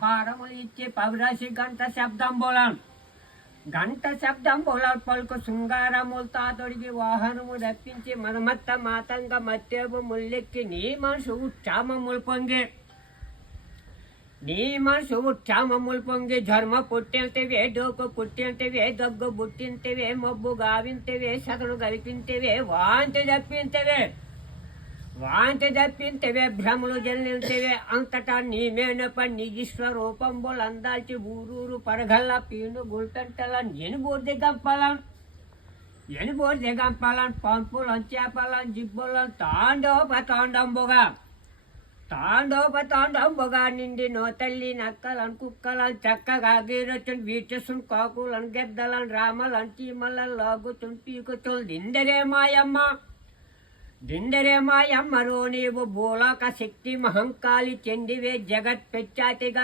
హారములు ఇచ్చి పౌరాసి గంట శబ్దం బోలాన్ గంట శబ్దం బోలాల్ పలుకు శృంగారములతో తొడిగి వాహనము రప్పించి మనమత్త మాతంగ మత్తేబు ముల్లెక్కి నీ మనసు ఉత్సామములు పొంగి నీ మనసు ఉత్సామములు పొంగి ధర్మ పుట్టింటివే డోకు పుట్టింటివే దగ్గు బుట్టింటివే మబ్బు గావింటివే సగను గలిపింటివే వాంతి తప్పింతివే భ్రమలు జల్లింతివే అంతటా నీమేనప నిజీశ్వ రూపంబులు అందాల్చి ఊరూరు పరగల్ల పీను గుల్పెంటలన్ ఎనుబోర్ది గంపలన్ పంపులం చేపలం జిబ్బులం తాండోపతాండంబుగా నిండి నోతల్లి నక్కలను కుక్కలను చక్కగా గీరచున్ వీచసున్ కాకులను గెద్దలను రామలను చీమలను లాగుచున్ పీకుచున్ దిందరే మాయమ్మరో నీవు భూలోక శక్తి మహంకాళి చెందివే జగత్ పెచ్చాతిగా